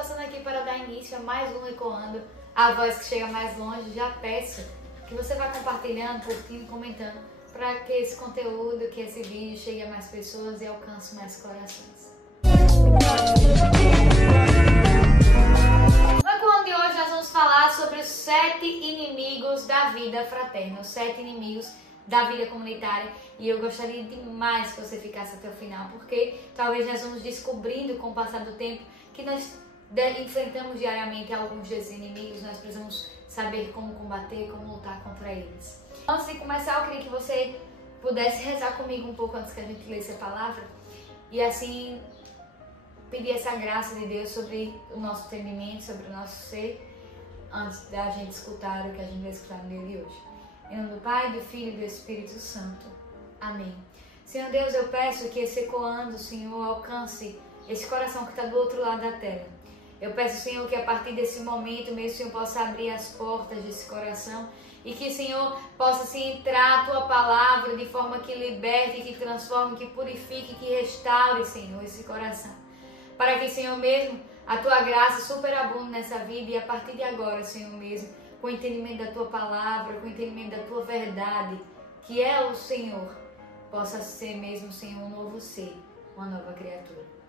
passando aqui para dar início a mais um Ecoando, a voz que chega mais longe. Já peço que você vá compartilhando, curtindo, comentando, para que esse conteúdo, que esse vídeo chegue a mais pessoas e alcance mais corações. No Ecoando de hoje nós vamos falar sobre os 7 inimigos da vida fraterna, os 7 inimigos da vida comunitária, e eu gostaria demais que você ficasse até o final, porque talvez nós vamos descobrindo com o passar do tempo que nós enfrentamos diariamente alguns desses inimigos. Nós precisamos saber como combater, como lutar contra eles. Antes de começar, eu queria que você pudesse rezar comigo um pouco antes que a gente lesse a palavra, e assim pedir essa graça de Deus sobre o nosso entendimento, sobre o nosso ser, antes da gente escutar o que a gente vai escutar no dia de hoje. Em nome do Pai, do Filho e do Espírito Santo. Amém. Senhor Deus, eu peço que esse Ecoando, Senhor, alcance esse coração que está do outro lado da tela. Eu peço, Senhor, que a partir desse momento mesmo, Senhor, possa abrir as portas desse coração e que, Senhor, possa se entrar a Tua palavra de forma que liberte, que transforme, que purifique, que restaure, Senhor, esse coração. Para que, Senhor, mesmo a Tua graça superabunde nessa vida e a partir de agora, Senhor, mesmo, com o entendimento da Tua palavra, com o entendimento da Tua verdade, que é o Senhor, possa ser mesmo, Senhor, um novo ser, uma nova criatura.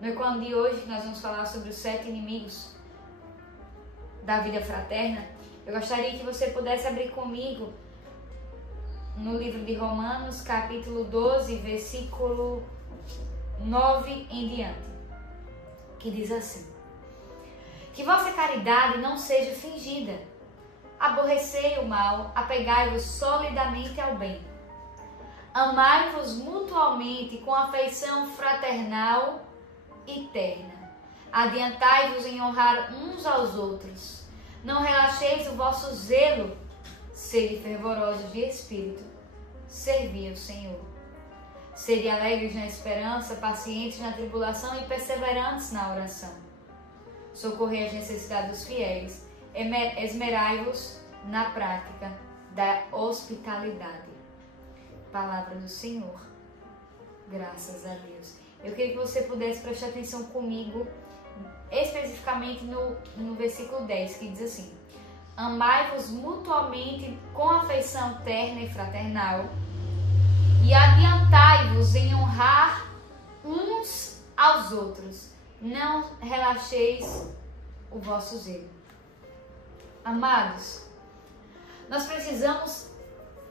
No Ecoando de hoje, nós vamos falar sobre os 7 inimigos da vida fraterna. Eu gostaria que você pudesse abrir comigo no livro de Romanos, capítulo 12, versículo 9 em diante, que diz assim: que vossa caridade não seja fingida. Aborrecei o mal, apegai-vos solidamente ao bem. Amai-vos mutualmente com afeição fraternal e terna. Adiantai-vos em honrar uns aos outros. Não relaxeis o vosso zelo. Sede fervorosos de espírito. Servi ao Senhor. Sede alegres na esperança, pacientes na tribulação e perseverantes na oração. Socorrei as necessidades dos fiéis. Esmerai-vos na prática da hospitalidade. Palavra do Senhor. Graças a Deus. Eu queria que você pudesse prestar atenção comigo, especificamente no versículo 10, que diz assim: amai-vos mutuamente com afeição terna e fraternal, e adiantai-vos em honrar uns aos outros. Não relaxeis o vosso zelo. Amados, nós precisamos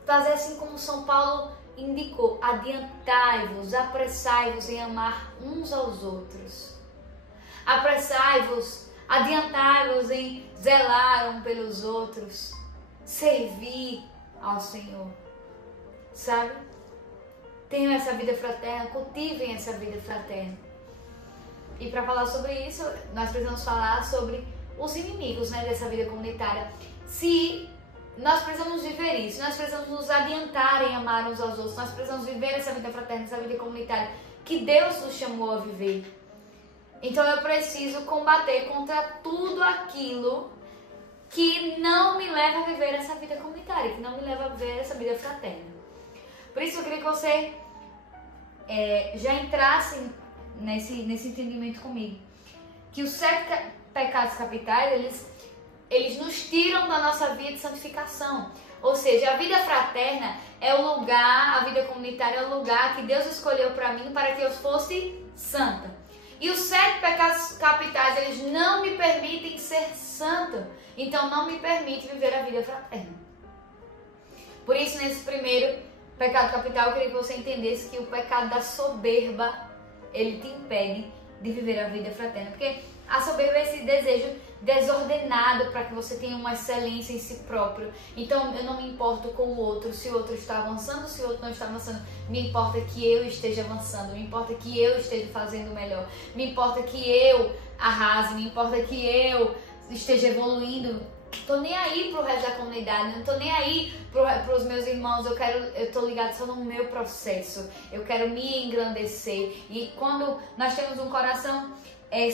fazer assim como São Paulo indicou: adiantai-vos, apressai-vos em amar uns aos outros. Apressai-vos, adiantai-vos em zelar um pelos outros, servir ao Senhor. Sabe? Tenham essa vida fraterna, cultivem essa vida fraterna. E para falar sobre isso, nós precisamos falar sobre os inimigos, né, dessa vida comunitária. Se nós precisamos viver isso, nós precisamos nos adiantar em amar uns aos outros, nós precisamos viver essa vida fraterna, essa vida comunitária que Deus nos chamou a viver. Então eu preciso combater contra tudo aquilo que não me leva a viver essa vida comunitária, que não me leva a viver essa vida fraterna. Por isso eu queria que você já entrasse nesse entendimento comigo, que os 7 pecados capitais, eles nos tiram da nossa vida de santificação. Ou seja, a vida fraterna é o lugar, a vida comunitária é o lugar que Deus escolheu para mim para que eu fosse santa. E os 7 pecados capitais, eles não me permitem ser santo. Então não me permite viver a vida fraterna. Por isso, nesse primeiro pecado capital, eu queria que você entendesse que o pecado da soberba, ele te impede de viver a vida fraterna. Porque a soberba é esse desejo desordenado para que você tenha uma excelência em si próprio. Então eu não me importo com o outro, se o outro está avançando, se o outro não está avançando. Me importa que eu esteja avançando, me importa que eu esteja fazendo melhor, me importa que eu arrase, me importa que eu esteja evoluindo. Tô nem aí pro resto da comunidade, não tô nem aí pros meus irmãos, eu tô ligado só no meu processo, eu quero me engrandecer. E quando nós temos um coração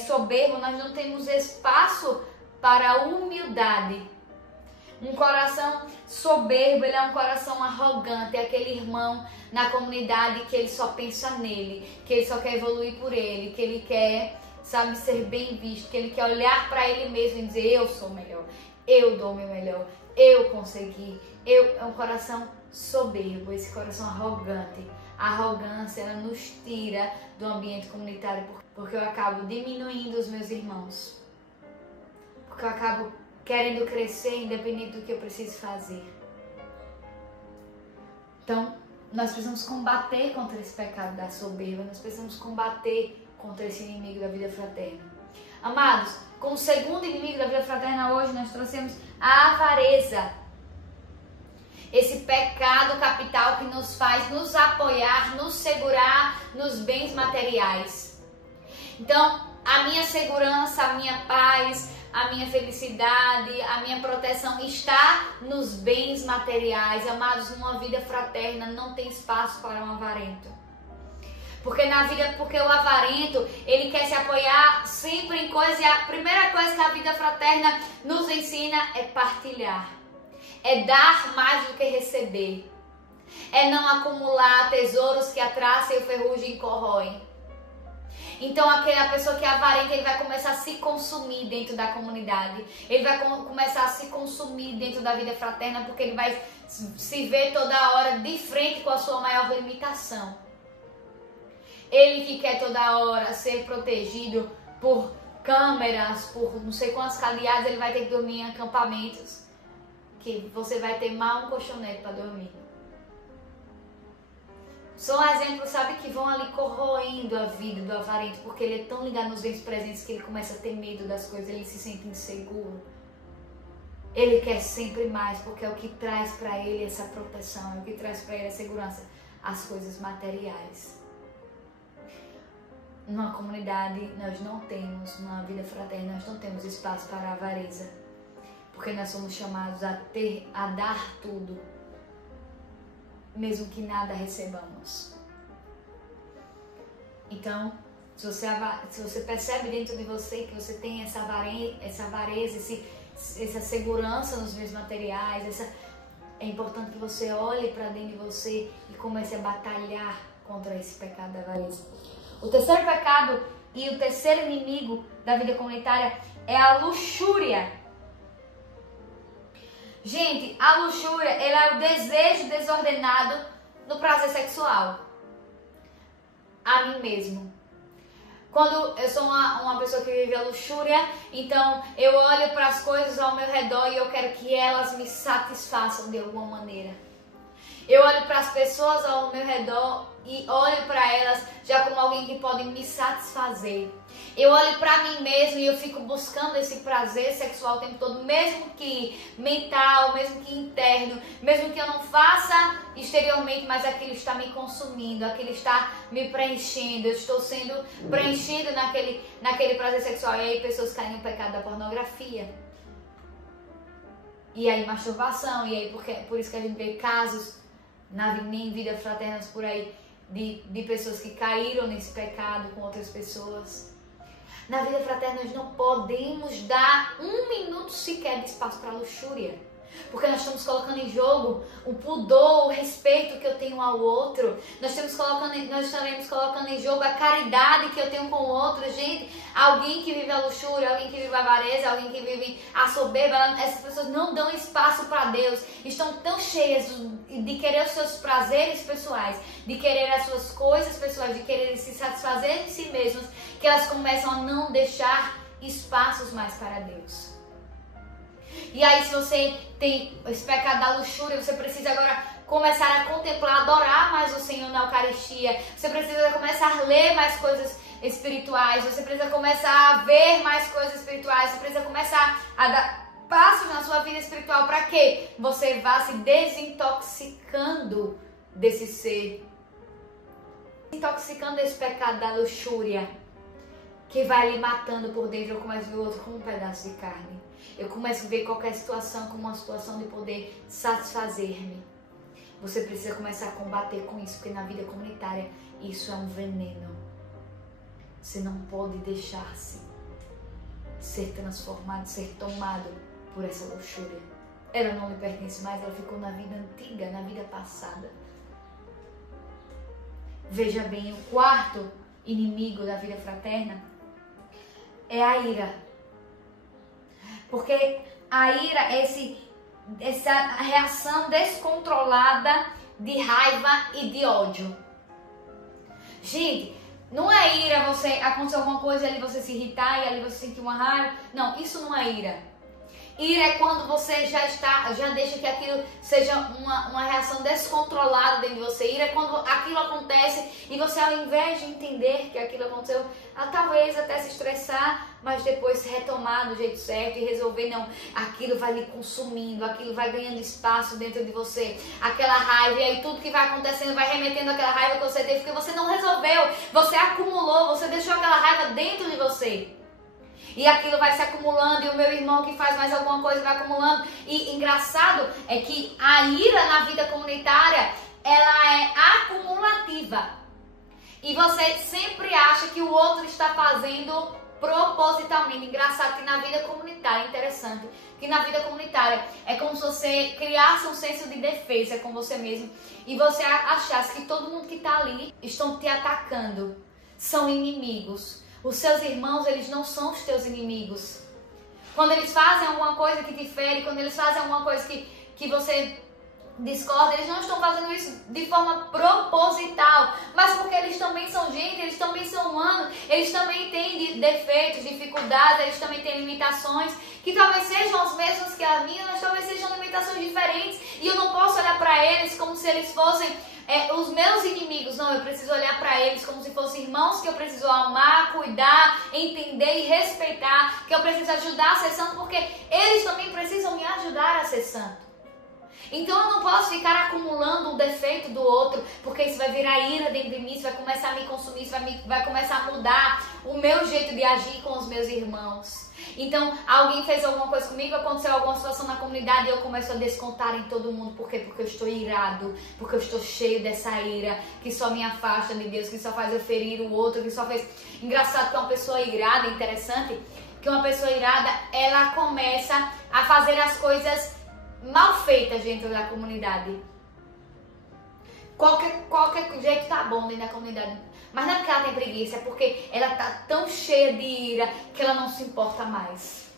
soberbo, nós não temos espaço para a humildade. Um coração soberbo, ele é um coração arrogante, é aquele irmão na comunidade que ele só pensa nele, que ele só quer evoluir por ele, que ele quer sabe ser bem visto, que ele quer olhar para ele mesmo e dizer: eu sou melhor, eu dou o meu melhor, eu consegui. É um coração soberbo, esse coração arrogante. A arrogância, ela nos tira do ambiente comunitário, porque eu acabo diminuindo os meus irmãos, porque eu acabo querendo crescer independente do que eu preciso fazer. Então, nós precisamos combater contra esse pecado da soberba, nós precisamos combater contra esse inimigo da vida fraterna. Amados, como segundo inimigo da vida fraterna hoje nós trouxemos a avareza. Esse pecado capital que nos faz nos apoiar, nos segurar nos bens materiais. Então, a minha segurança, a minha paz, a minha felicidade, a minha proteção está nos bens materiais. Amados, numa vida fraterna não tem espaço para um avarento. Porque o avarento, ele quer se apoiar sempre em coisas, e a primeira coisa que a vida fraterna nos ensina é partilhar. É dar mais do que receber. É não acumular tesouros que a traça e o ferrugem corroem. Então a pessoa que é avarenta, ele vai começar a se consumir dentro da comunidade. Ele vai começar a se consumir dentro da vida fraterna, porque ele vai se ver toda hora de frente com a sua maior limitação. Ele que quer toda hora ser protegido por câmeras, por não sei quantos cadeados, ele vai ter que dormir em acampamentos, que você vai ter mal um colchonete para dormir. São exemplos, sabe, que vão ali corroendo a vida do avarento, porque ele é tão ligado nos bens presentes que ele começa a ter medo das coisas, ele se sente inseguro. Ele quer sempre mais, porque é o que traz para ele essa proteção, é o que traz para ele a segurança, as coisas materiais. Numa comunidade, nós não temos, numa vida fraterna, nós não temos espaço para a avareza, porque nós somos chamados a dar tudo, mesmo que nada recebamos. Então, se você percebe dentro de você que você tem essa avareza, essa segurança nos bens materiais, é importante que você olhe para dentro de você e comece a batalhar contra esse pecado da avareza. O terceiro pecado e o terceiro inimigo da vida comunitária é a luxúria. Gente, a luxúria, ela é o desejo desordenado no prazer sexual. A mim mesmo. Quando eu sou uma pessoa que vive a luxúria, então eu olho para as coisas ao meu redor e eu quero que elas me satisfaçam de alguma maneira. Eu olho para as pessoas ao meu redor e olho para elas já como alguém que pode me satisfazer. Eu olho para mim mesmo e eu fico buscando esse prazer sexual o tempo todo, mesmo que mental, mesmo que interno, mesmo que eu não faça exteriormente, mas aquilo está me consumindo, aquilo está me preenchendo, eu estou sendo preenchido naquele prazer sexual. E aí pessoas caem no pecado da pornografia. E aí masturbação, e aí por isso que a gente vê casos em vida fraternas por aí, de pessoas que caíram nesse pecado com outras pessoas. Na vida fraterna nós não podemos dar um minuto sequer de espaço para a luxúria, porque nós estamos colocando em jogo o pudor, o respeito que eu tenho ao outro. Nós estaremos colocando em jogo a caridade que eu tenho com o outro. Gente, alguém que vive a luxúria, alguém que vive a avareza, alguém que vive a soberba, essas pessoas não dão espaço para Deus. Estão tão cheias de querer os seus prazeres pessoais, de querer as suas coisas pessoais, de querer se satisfazer em si mesmos, que elas começam a não deixar espaços mais para Deus. E aí, se você tem esse pecado da luxúria, você precisa agora começar a contemplar, adorar mais o Senhor na Eucaristia. Você precisa começar a ler mais coisas espirituais. Você precisa começar a ver mais coisas espirituais. Você precisa começar a dar passos na sua vida espiritual para que você vá se desintoxicando desse ser. Desintoxicando desse pecado da luxúria, que vai lhe matando por dentro. Eu começo a ver o outro como um pedaço de carne. Eu começo a ver qualquer situação como uma situação de poder satisfazer-me. Você precisa começar a combater com isso, porque na vida comunitária isso é um veneno. Você não pode deixar-se ser transformado, ser tomado por essa luxúria. Ela não lhe pertence mais, ela ficou na vida antiga, na vida passada. Veja bem, o quarto inimigo da vida fraterna é a ira. Porque a ira é essa reação descontrolada de raiva e de ódio. Gente, não é ira você acontecer alguma coisa e ali você se irritar e ali você sentir uma raiva. Não, isso não é ira. Ira é quando você já deixa que aquilo seja uma reação descontrolada dentro de você. Ira é quando aquilo acontece e você, ao invés de entender que aquilo aconteceu, talvez até se estressar, mas depois se retomar do jeito certo e resolver, não, aquilo vai lhe consumindo, aquilo vai ganhando espaço dentro de você, aquela raiva, e aí tudo que vai acontecendo vai remetendo àquela raiva que você teve, porque você não resolveu, você acumulou, você deixou aquela raiva dentro de você. E aquilo vai se acumulando, e o meu irmão que faz mais alguma coisa vai acumulando. E engraçado é que a ira na vida comunitária, ela é acumulativa. E você sempre acha que o outro está fazendo propositalmente. Engraçado que na vida comunitária, interessante, que na vida comunitária é como se você criasse um senso de defesa com você mesmo. E você achasse que todo mundo que está ali estão te atacando, são inimigos. Os seus irmãos, eles não são os teus inimigos. Quando eles fazem alguma coisa que te fere, quando eles fazem alguma coisa que você discorda, eles não estão fazendo isso de forma proposital, mas porque eles também são gente, eles também são humanos, eles também têm defeitos, dificuldades, eles também têm limitações, que talvez sejam as mesmas que as minhas, mas talvez sejam limitações diferentes, e eu não posso olhar para eles como se eles fossem os meus inimigos. Não, eu preciso olhar para eles como se fossem irmãos que eu preciso amar, cuidar, entender e respeitar, que eu preciso ajudar a ser santo, porque eles também precisam me ajudar a ser santo. Então eu não posso ficar acumulando um defeito do outro, porque isso vai virar ira dentro de mim, isso vai começar a me consumir, isso vai começar a mudar o meu jeito de agir com os meus irmãos. Então, alguém fez alguma coisa comigo, aconteceu alguma situação na comunidade e eu começo a descontar em todo mundo. Por quê? Porque eu estou irado, porque eu estou cheio dessa ira que só me afasta de Deus, que só faz eu ferir o outro, que só fez... Engraçado que uma pessoa irada, interessante, que uma pessoa irada, ela começa a fazer as coisas mal feitas dentro da comunidade. Qualquer jeito tá bom dentro da comunidade. Mas não é porque ela tem preguiça, é porque ela tá tão cheia de ira que ela não se importa mais.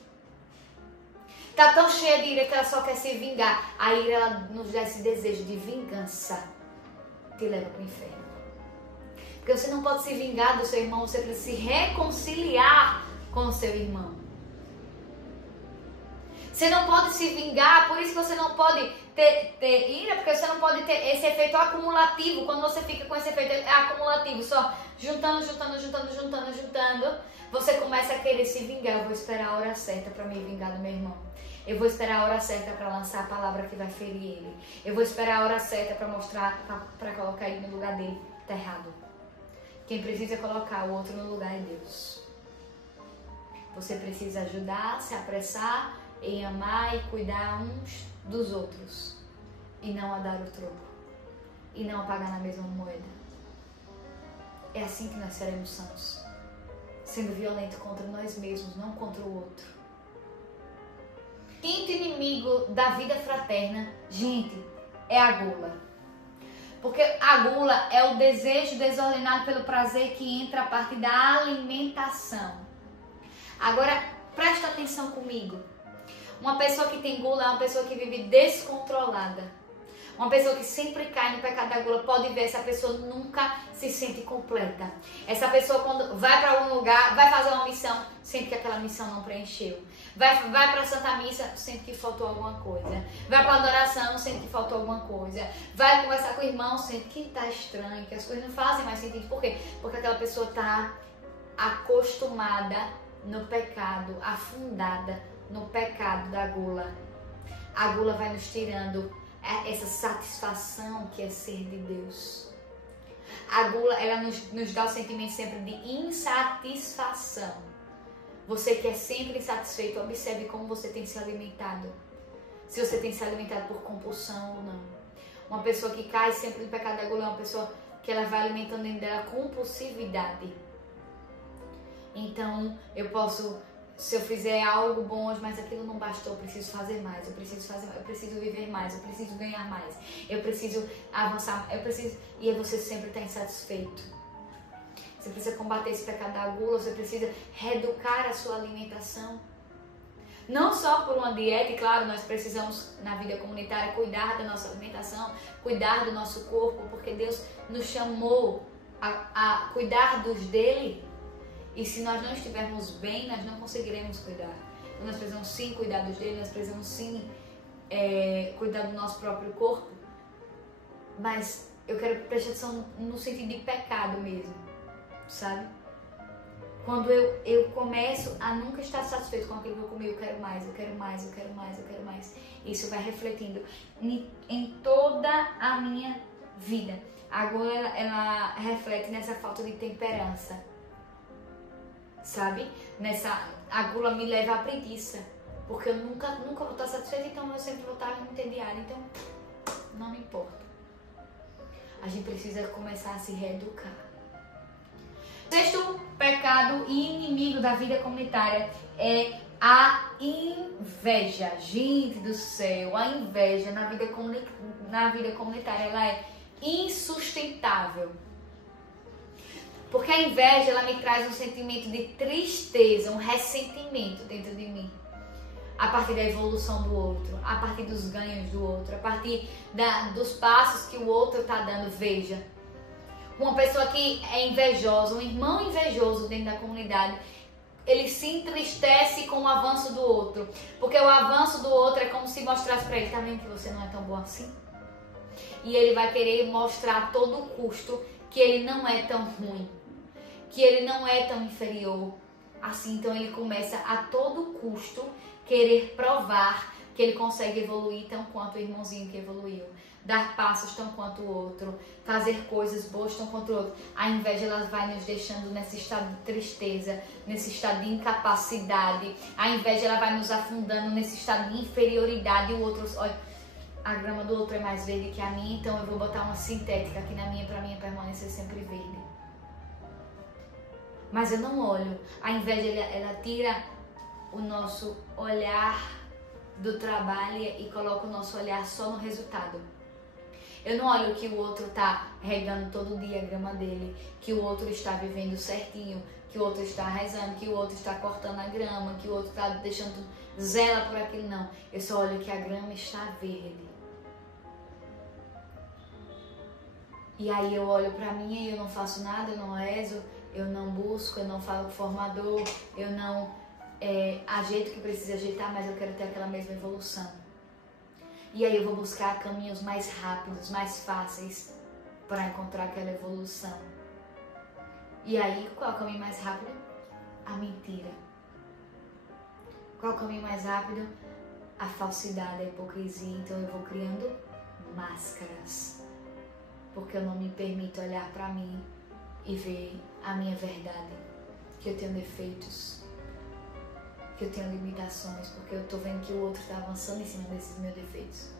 Tá tão cheia de ira que ela só quer se vingar. A ira, ela nos dá esse desejo de vingança, te leva pro inferno. Porque você não pode se vingar do seu irmão, você precisa se reconciliar com o seu irmão. Você não pode se vingar, por isso que você não pode ter ira, porque você não pode ter esse efeito acumulativo. Quando você fica com esse efeito acumulativo, só juntando, você começa a querer se vingar. Eu vou esperar a hora certa para me vingar do meu irmão. Eu vou esperar a hora certa para lançar a palavra que vai ferir ele. Eu vou esperar a hora certa para mostrar, para colocar ele no lugar dele. Tá errado. Quem precisa colocar o outro no lugar é Deus. Você precisa ajudar, se apressar em amar e cuidar uns dos outros, e não a dar o troco, e não a pagar na mesma moeda. É assim que nós seremos santos, sendo violento contra nós mesmos, não contra o outro. Quinto inimigo da vida fraterna, gente, é a gula. Porque a gula é o desejo desordenado pelo prazer que entra a partir da alimentação. Agora, presta atenção comigo. Uma pessoa que tem gula é uma pessoa que vive descontrolada. Uma pessoa que sempre cai no pecado da gula, pode ver, essa pessoa nunca se sente completa. Essa pessoa, quando vai para algum lugar, vai fazer uma missão, sente que aquela missão não preencheu. Vai para a Santa Missa, sente que faltou alguma coisa. Vai para a adoração, sente que faltou alguma coisa. Vai conversar com o irmão, sente que está estranho, que as coisas não fazem mais sentido. Por quê? Porque aquela pessoa está acostumada no pecado, afundada no pecado da gula. A gula vai nos tirando essa satisfação que é ser de Deus. A gula, ela nos dá o sentimento sempre de insatisfação. Você que é sempre insatisfeito, observe como você tem se alimentado. Se você tem se alimentado por compulsão ou não. Uma pessoa que cai sempre no pecado da gula é uma pessoa que ela vai alimentando dentro dela compulsividade. Então, eu posso... Se eu fizer algo bom hoje, mas aquilo não bastou, eu preciso fazer mais, eu preciso viver mais, eu preciso ganhar mais, eu preciso avançar, e aí você sempre está insatisfeito. você precisa combater esse pecado da gula, você precisa reeducar a sua alimentação. Não só por uma dieta, e claro, nós precisamos na vida comunitária cuidar da nossa alimentação, cuidar do nosso corpo, porque Deus nos chamou a cuidar dos dele. E se nós não estivermos bem, nós não conseguiremos cuidar. Então nós precisamos sim cuidar dos dele, nós precisamos sim cuidar do nosso próprio corpo. Mas eu quero prestar atenção no sentido de pecado mesmo, sabe? Quando eu começo a nunca estar satisfeito com aquilo que eu comi, eu quero mais, eu quero mais, eu quero mais, eu quero mais. Isso vai refletindo em toda a minha vida. A gula, ela reflete nessa falta de temperança, sabe? A gula me leva à preguiça, porque eu nunca vou estar satisfeita, então eu sempre vou estar entediada, então não me importa. A gente precisa começar a se reeducar. Sexto pecado e inimigo da vida comunitária é a inveja. Gente do céu, a inveja na vida comunitária, ela é insustentável. Porque a inveja, ela me traz um sentimento de tristeza, um ressentimento dentro de mim. A partir da evolução do outro, a partir dos ganhos do outro, a partir dos passos que o outro está dando. Veja, uma pessoa que é invejosa, um irmão invejoso dentro da comunidade, ele se entristece com o avanço do outro. Porque o avanço do outro é como se mostrasse para ele, tá vendo que você não é tão bom assim? E ele vai querer mostrar a todo custo que ele não é tão ruim, que ele não é tão inferior. Assim, então ele começa a todo custo querer provar que ele consegue evoluir tão quanto o irmãozinho que evoluiu. Dar passos tão quanto o outro, fazer coisas boas tão quanto o outro. A inveja, ela vai nos deixando nesse estado de tristeza, nesse estado de incapacidade. A inveja, ela vai nos afundando nesse estado de inferioridade. E o outro, olha, a grama do outro é mais verde que a minha, então eu vou botar uma sintética aqui na minha para minha permanecer sempre verde. Mas eu não olho. A inveja, ela tira o nosso olhar do trabalho e coloca o nosso olhar só no resultado. Eu não olho que o outro está regando todo dia a grama dele, que o outro está vivendo certinho, que o outro está rezando, que o outro está cortando a grama, que o outro está deixando zela por aquilo, não. Eu só olho que a grama está verde. E aí eu olho para mim e eu não faço nada, eu não rezo, eu não busco, eu não falo com o formador, eu não ajeito o que precisa ajeitar, mas eu quero ter aquela mesma evolução. E aí eu vou buscar caminhos mais rápidos, mais fáceis para encontrar aquela evolução. E aí, qual é o caminho mais rápido? A mentira. Qual é o caminho mais rápido? A falsidade, a hipocrisia. Então eu vou criando máscaras, porque eu não me permito olhar para mim e ver a minha verdade, que eu tenho defeitos, que eu tenho limitações, porque eu tô vendo que o outro está avançando em cima desses meus defeitos.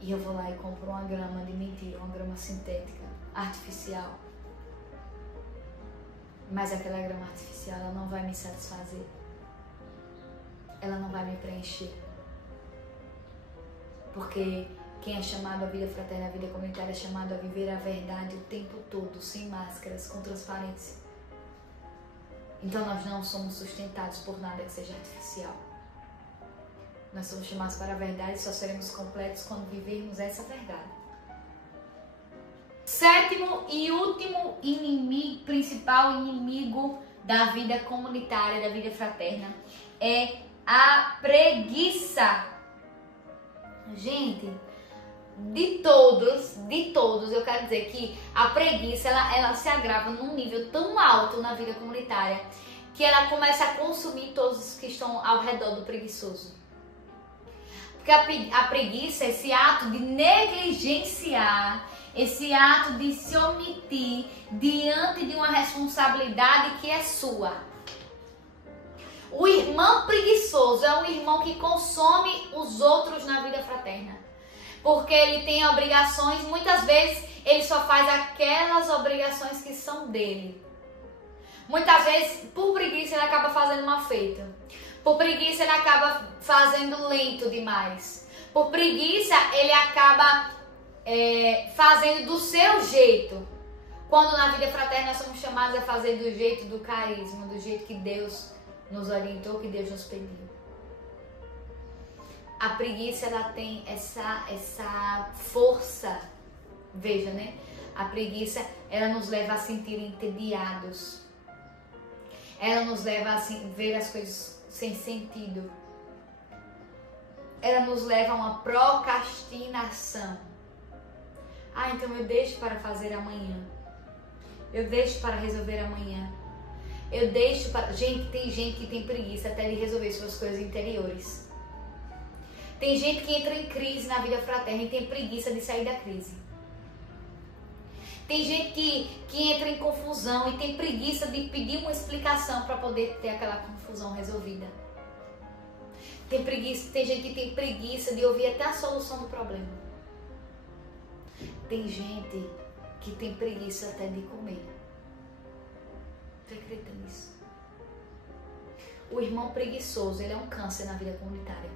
E eu vou lá e compro uma grama de mentira, uma grama sintética, artificial. Mas aquela grama artificial, ela não vai me satisfazer. Ela não vai me preencher. Porque quem é chamado à vida fraterna, à vida comunitária, é chamado a viver a verdade o tempo todo, sem máscaras, com transparência. Então nós não somos sustentados por nada que seja artificial. Nós somos chamados para a verdade e só seremos completos quando vivermos essa verdade. Sétimo e último inimigo, principal inimigo da vida comunitária, da vida fraterna, é a preguiça. Gente, de todos, eu quero dizer que a preguiça, ela se agrava num nível tão alto na vida comunitária que ela começa a consumir todos os que estão ao redor do preguiçoso. Porque a preguiça é esse ato de negligenciar, esse ato de se omitir diante de uma responsabilidade que é sua. O irmão preguiçoso é um irmão que consome os outros na vida fraterna. Porque ele tem obrigações, muitas vezes ele só faz aquelas obrigações que são dele. Muitas vezes, por preguiça, ele acaba fazendo mal feito. Por preguiça, ele acaba fazendo lento demais. Por preguiça, ele acaba fazendo do seu jeito. Quando na vida fraterna nós somos chamados a fazer do jeito do carisma, do jeito que Deus nos orientou, que Deus nos pediu. A preguiça, ela tem essa força, veja, né? A preguiça, ela nos leva a sentir entediados. Ela nos leva a ver as coisas sem sentido. Ela nos leva a uma procrastinação. Ah, então eu deixo para fazer amanhã. Eu deixo para resolver amanhã. Eu deixo para... Gente, tem gente que tem preguiça até de resolver suas coisas interiores. Tem gente que entra em crise na vida fraterna e tem preguiça de sair da crise. Tem gente que entra em confusão e tem preguiça de pedir uma explicação para poder ter aquela confusão resolvida. Tem gente que tem preguiça de ouvir até a solução do problema. Tem gente que tem preguiça até de comer. Você acredita nisso? O irmão preguiçoso, ele é um câncer na vida comunitária.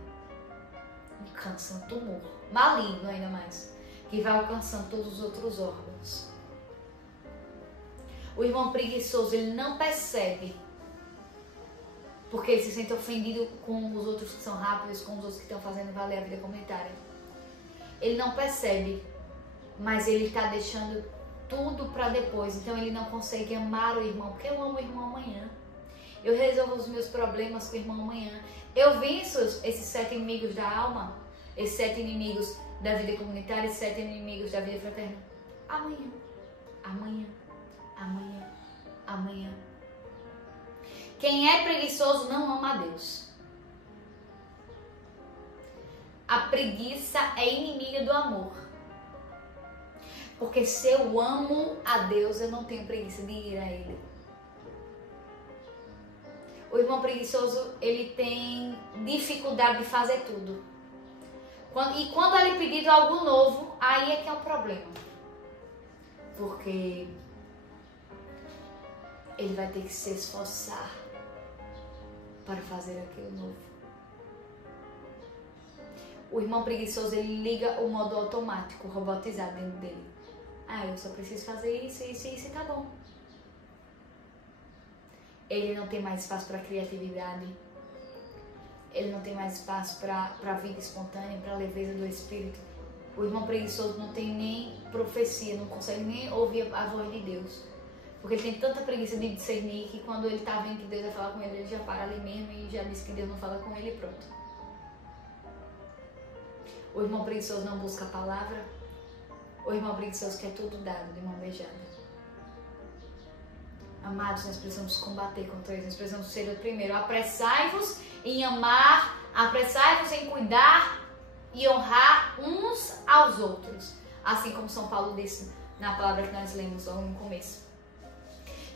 Um câncer, um tumor. Maligno ainda mais. Que vai alcançando todos os outros órgãos. O irmão preguiçoso, ele não percebe. Porque ele se sente ofendido com os outros que são rápidos, com os outros que estão fazendo valer a vida comunitária. Ele não percebe, mas ele está deixando tudo para depois. Então ele não consegue amar o irmão, porque eu amo o irmão amanhã. Eu resolvo os meus problemas com o irmão amanhã. Eu venço esses 7 inimigos da alma, esses 7 inimigos da vida comunitária, esses 7 inimigos da vida fraterna. Amanhã, amanhã, amanhã, amanhã. Quem é preguiçoso não ama a Deus. A preguiça é inimiga do amor. Porque se eu amo a Deus, eu não tenho preguiça de ir a Ele. O irmão preguiçoso, ele tem dificuldade de fazer tudo. E quando ele pedido algo novo, aí é que é o problema. Porque ele vai ter que se esforçar para fazer aquilo novo. O irmão preguiçoso, ele liga o modo automático, robotizado dentro dele. Ah, eu só preciso fazer isso, isso e isso e tá bom. Ele não tem mais espaço para criatividade. Ele não tem mais espaço para vida espontânea, para leveza do espírito. O irmão preguiçoso não tem nem profecia, não consegue nem ouvir a voz de Deus. Porque ele tem tanta preguiça de discernir que quando ele tá vendo que Deus vai falar com ele, ele já para ali mesmo e já diz que Deus não fala com ele e pronto. O irmão preguiçoso não busca a palavra. O irmão preguiçoso quer tudo dado de mão beijada. Amados, nós precisamos combater contra isso. Nós precisamos ser o primeiro. Apressai-vos em amar, apressai-vos em cuidar e honrar uns aos outros. Assim como São Paulo disse na palavra que nós lemos logo no começo.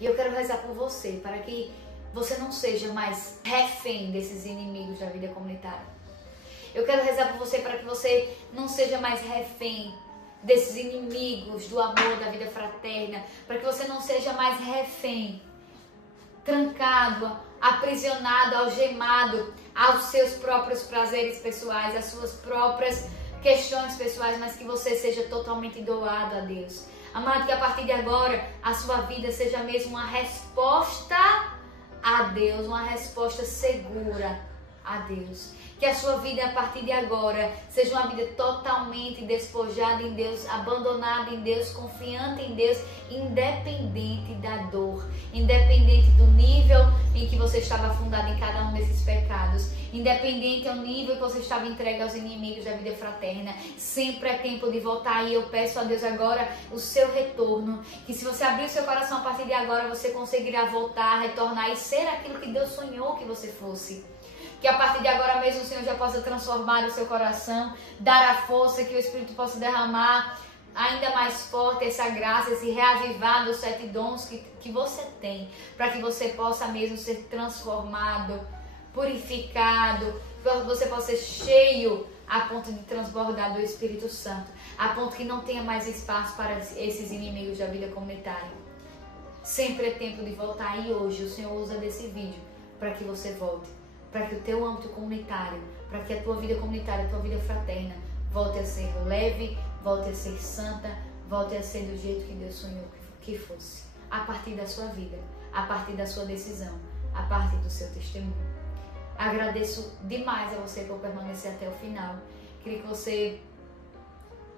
E eu quero rezar por você, para que você não seja mais refém desses inimigos da vida comunitária. Eu quero rezar por você para que você não seja mais refém desses inimigos do amor, da vida fraterna, para que você não seja mais refém, trancado, aprisionado, algemado aos seus próprios prazeres pessoais, às suas próprias questões pessoais, mas que você seja totalmente doado a Deus. Amado, que a partir de agora a sua vida seja mesmo uma resposta a Deus, uma resposta segura a Deus. Que a sua vida a partir de agora seja uma vida totalmente despojada em Deus, abandonada em Deus, confiante em Deus, independente da dor, independente do nível em que você estava afundado em cada um desses pecados, independente ao nível que você estava entregue aos inimigos da vida fraterna. Sempre é tempo de voltar e eu peço a Deus agora o seu retorno, que se você abrir o seu coração a partir de agora, você conseguirá voltar, retornar e ser aquilo que Deus sonhou que você fosse. Que a partir de agora mesmo o Senhor já possa transformar o seu coração, dar a força, que o Espírito possa derramar ainda mais forte essa graça, esse reavivar dos 7 dons que você tem, para que você possa mesmo ser transformado, purificado, para que você possa ser cheio a ponto de transbordar do Espírito Santo, a ponto que não tenha mais espaço para esses inimigos da vida comunitária. Sempre é tempo de voltar e hoje o Senhor usa desse vídeo para que você volte, para que o teu âmbito comunitário, para que a tua vida comunitária, a tua vida fraterna volte a ser leve, volte a ser santa, volte a ser do jeito que Deus sonhou que fosse, a partir da sua vida, a partir da sua decisão, a partir do seu testemunho. Agradeço demais a você por permanecer até o final. Queria que você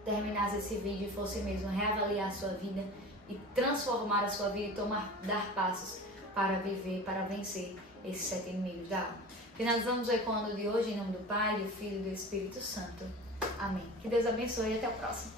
terminasse esse vídeo e fosse mesmo reavaliar a sua vida e transformar a sua vida e dar passos para viver, para vencer esses 7 inimigos da alma. Finalizamos o Ecoando de hoje em nome do Pai, do Filho e do Espírito Santo. Amém. Que Deus abençoe e até o próximo.